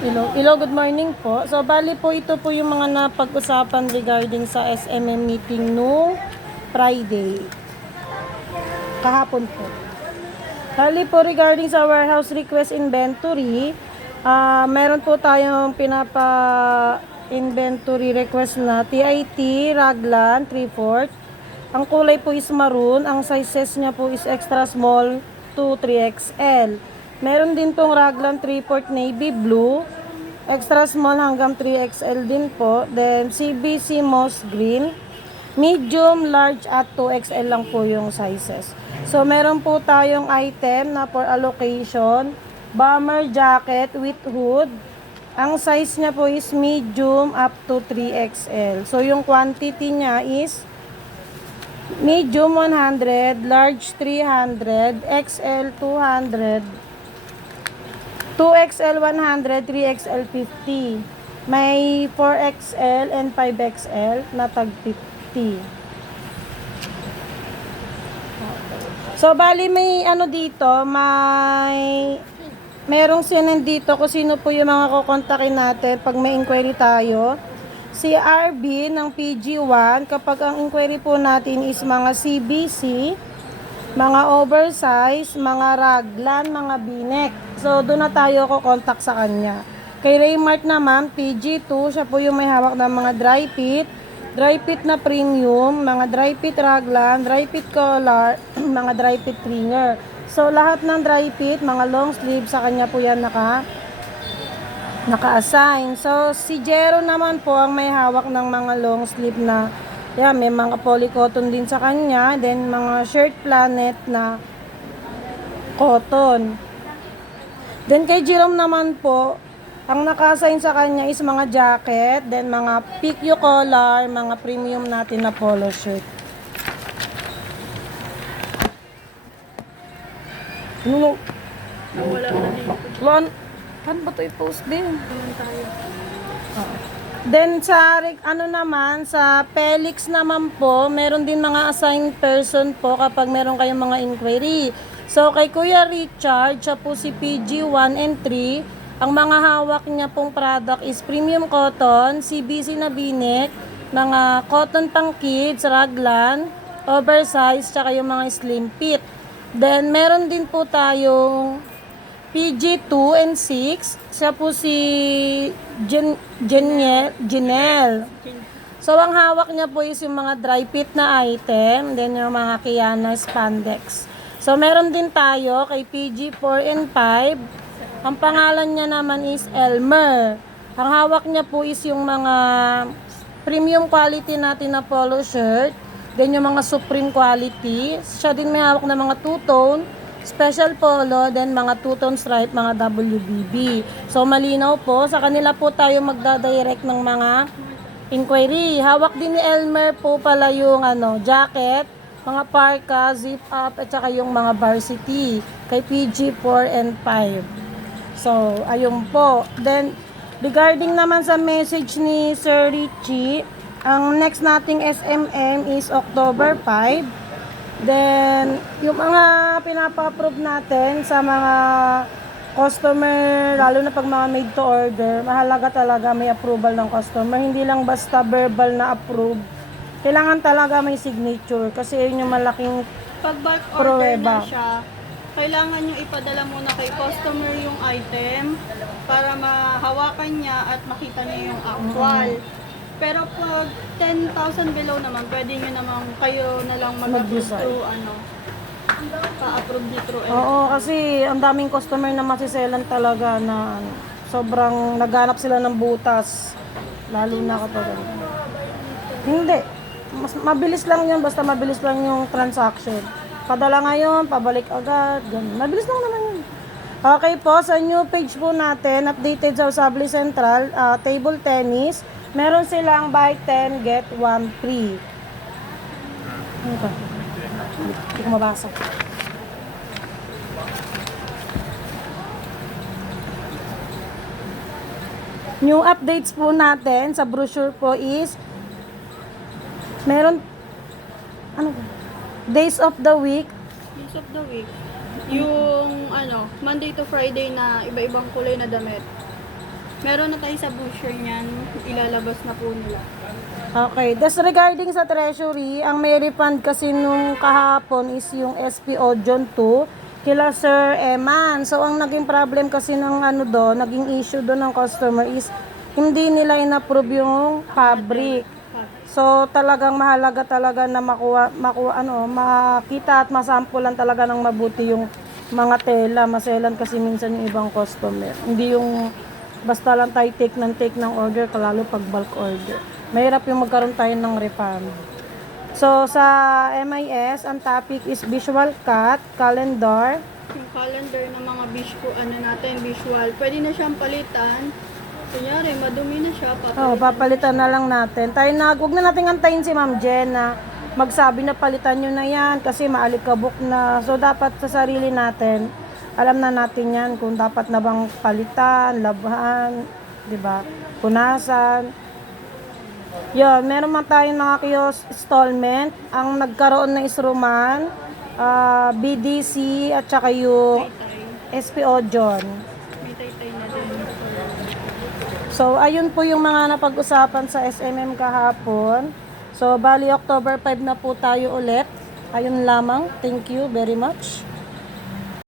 Hello, good morning po. So, bali po ito po yung mga napag-usapan regarding sa SMM meeting no Friday. Kahapon po. Bali po regarding sa warehouse request inventory, meron po tayong inventory request na TIT, Raglan, 3/4. Ang kulay po is maroon. Ang sizes niya po is extra small to 3XL. Meron din pong Raglan 3/4 navy blue. Extra small hanggang 3XL din po. Then CBC moss green. Medium, large at 2XL lang po yung sizes. So meron po tayong item na for allocation. Bomber jacket with hood. Ang size niya po is medium up to 3XL. So yung quantity niya is medium 100, large 300, XL 200, 2XL 100, 3XL 50. May 4XL and 5XL na tag 50. So bali may ano dito, merong sinend dito kung sino po yung mga kukontakin natin pag may inquiry tayo. Si RB ng PG1, kapag ang inquiry po natin is mga CBC, mga oversize, mga raglan, mga binek. So, doon na tayo ko-contact sa kanya. Kay Raymart naman, PG2, siya po yung may hawak ng mga dry fit na premium, mga dry fit raglan, dry fit collar, mga dry fit ringer. So, lahat ng dry fit, mga long sleeve, sa kanya po yan naka-assign. So, si Jero naman po ang may hawak ng mga long sleeve na, may mga polycotton din sa kanya. Then, mga shirt planet na cotton. Then, kay Jerome naman po, ang naka-assign sa kanya is mga jacket, then mga PQ collar, mga premium natin na polo shirt. Wala na dito. Kan ba ito i-post din? Then sa sa Pelix naman po, meron din mga assigned person po kapag meron kayong mga inquiry. So kay Kuya Richard, siya po si PG1 and 3. Ang mga hawak niya pong product is premium cotton, CBC na binek, mga cotton pang kids, raglan, oversize, tsaka yung mga slim fit. Then meron din po tayong PG2 and 6. Siya po si Janelle. So, ang hawak niya po is yung mga dry fit na item. Then, yung mga Kiana spandex. So, meron din tayo kay PG4 and 5. Ang pangalan niya naman is Elmer. Ang hawak niya po is yung mga premium quality natin na polo shirt. Then, yung mga supreme quality. Siya din may hawak na mga two-tone, special polo, then mga two-tone stripe, mga WBB. So, malinaw po. Sa kanila po tayo magdadirect ng mga inquiry. Hawak din ni Elmer po pala yung jacket, mga parka, zip up, at saka yung mga varsity kay PG4 and 5. So, ayun po. Then, regarding naman sa message ni Sir Richie, ang next nating SMM is October 5. Then, yung mga pinapa-approve natin sa mga customer, lalo na pag mga made to order, mahalaga talaga may approval ng customer. Hindi lang basta verbal na approve. Kailangan talaga may signature kasi yun yung malaking Pag bulk order pruweba. na siya, kailangan nyo ipadala muna kay customer yung item para mahawakan niya at makita niya yung actual. Pero pag 10,000 below naman, pwede nyo naman kayo na lang mag-approve Mag-decide. through pa-approve di through Oo, kasi ang daming customer na masiselan talaga na sobrang naghanap sila ng butas. Lalo na kapag hindi. Mas mabilis lang yun, basta mabilis lang yung transaction. Padala ngayon, pabalik agad, ganun. Mabilis lang naman yun. Okay po, sa new page po natin, updated sa Usabli Central, table tennis, meron silang buy 10, get 1 free. Ano ba? Hindi ko mabasa. New updates po natin sa brochure po is meron days of the week. Days of the week. Yung Monday to Friday na iba-ibang kulay na damit. Meron na tayo sa brochure niyan, ilalabas na po nila. Okay. That's regarding sa treasury, ang may refund kasi nung kahapon is yung SP Ojon 2 kila Sir Eman. So, ang naging problem kasi ng ano do, naging issue do ng customer is hindi nila in-approve yung fabric. So, talagang mahalaga talaga na makita at masampulan talaga ng mabuti yung mga tela. Maselan kasi minsan yung ibang customer. Hindi yung basta lang tayo take ng order, lalo pag bulk order. Mahirap yung magkaroon tayo ng refund. So, sa MIS, ang topic is visual cut, calendar. Yung calendar ng mga visual, pwede na siyang palitan. Kunyari, madumi na siya, Papalitan na lang natin. Huwag na natin antayin si Ma'am Jen na magsabi na palitan nyo na yan kasi maalikabok na. So, dapat sa sarili natin, alam na natin yan kung dapat na bang palitan, labhan, di ba? Punasan. Yun, meron man tayong mga kiosk installment. Ang nagkaroon na is Roman, BDC, at saka yung SPO John. may taytay na din. So, ayun po yung mga napag-usapan sa SMM kahapon. So, bali October 5 na po tayo ulit. Ayun lamang. Thank you very much.